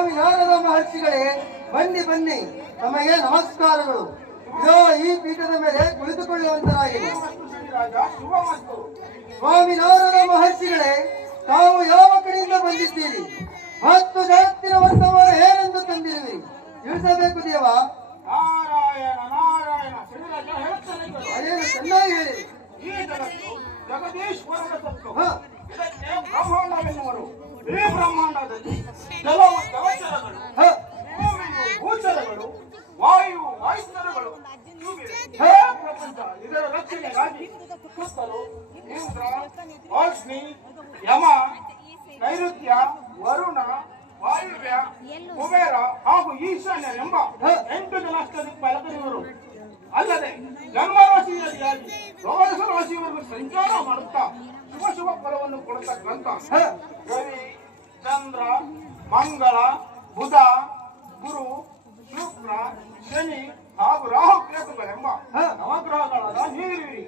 ಸ್ವಾಮಿ ನಾರದ ಮಹರ್ಷಿಗಳೇ, ಬನ್ನಿ ಬನ್ನಿ, ತಮಗೆ ನಮಸ್ಕಾರಗಳು. ಇದೋ ಈ ಪೀಠದ ಮೇಲೆ ಕುಳಿತುಕೊಳ್ಳುವಂತರಾಗಿದೆ. ಸ್ವಾಮಿ ನಾರದ ಮಹರ್ಷಿಗಳೇ, ತಾವು ಯಾವ ಕಡೆಯಿಂದ ಬಂದಿದ್ದೀರಿ ಮತ್ತು ಜಗತ್ತಿನ ವರ್ತಮಾನ ಏನೆಂದು ತಂದಿರುವಿರಿ ತಿಳಿಸಬೇಕು ದೇವ. ನಾರಾಯಣ ನಾರಾಯಣ ಅದೇನು ಚೆನ್ನಾಗಿ ಹೇಳಿ. ಈ ಜಗತ್ತು ಜಗದೀಶ್ವರನ ತತ್ವ. ಇದಕ್ಕೆ ಬ್ರಹ್ಮಾಂಡವೆನ್ನುವರು. ಈ ಬ್ರಹ್ಮಾಂಡದಲ್ಲಿ ಜಲವು ಜಲಚರಗಳು, ಭೂಮಿಯು ಭೂಚರಗಳು, ವಾಯುವು ವಾಯುಚರಗಳು ಇವೆ. ಪ್ರಪಂಚ ಇದರ ರಕ್ಷಣೆಗಾಗಿ ಸುತ್ತಲೂ ಇಂದ್ರ, ಅಗ್ನಿ, ಯಮ, ನೈಋತ್ಯ, ವರುಣ, ವಾಯುವ್ಯ, ಕುಬೇರ ಹಾಗೂ ಈಶಾನ್ಯರೆಂಬ 8 ಜನ ಅಷ್ಟದಿಕ್ಪಾಲಕರಿವರು. ಅಲ್ಲದೆ ಜನ್ಮರಾಶಿಯಾಗಿ ದ್ವಾದಶ ರಾಶಿಯವರೆಗೂ ಸಂಚಾರ ಮಾಡುತ್ತಾ ಶುಭ ಫಲವನ್ನು ಕೊಡತಕ್ಕಂಥ ರವಿ, ಚಂದ್ರ, ಮಂಗಳ, ಬುಧ, ಗುರು, ಶುಕ್ರ, ಶನಿ ಹಾಗೂ ರಾಹು ಕೇತುಗಳೆಂಬ ನವಗ್ರಹಗಳಾದ ನೀವಿರುವಿರಿ.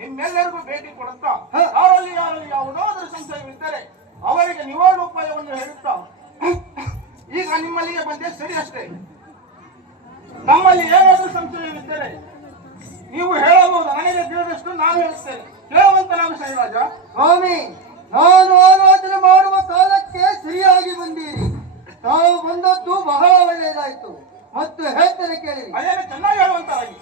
ನಿಮ್ಮೆಲ್ಲರಿಗೂ ಭೇಟಿ ಕೊಡುತ್ತಾ ಯಾರಲ್ಲಿ ಯಾವುದಾದರೂ ಸಂಶಯವಿದ್ದರೆ ಅವರಿಗೆ ನಿವಾರಣೋಪಾಯವನ್ನು ಹೇಳುತ್ತಾ ಈಗ ನಿಮ್ಮಲ್ಲಿಗೆ ಬಂದೆ ಸರಿ ಅಷ್ಟೇ. ನಮ್ಮಲ್ಲಿ ಏನಾದರೂ ಸಂಶಯವಿದ್ದರೆ ನೀವು ಹೇಳಬಹುದು. ನನಗೆ ತಿಳಿದಷ್ಟು ನಾನು ಹೇಳುತ್ತೇನೆ. ಕೇಳುವಂತ ನಾನು ಶೈರಾಜ. ಸ್ವಾಮಿ, ನಾನು ಆಲೋಚನೆ ಮಾಡುವ ಕಾಲಕ್ಕೆ ಸರಿಯಾಗಿ ಬಂದೀರಿ. ತಾವು ಬಂದದ್ದು ಬಹಳ ಒಳ್ಳೆಯದಾಯಿತು ಮತ್ತು ಹೇಳ್ತೇನೆ ಕೇಳಿ. ಅದೇನು ಚೆನ್ನಾಗಿ ಹೇಳುವಂತಾಗಿ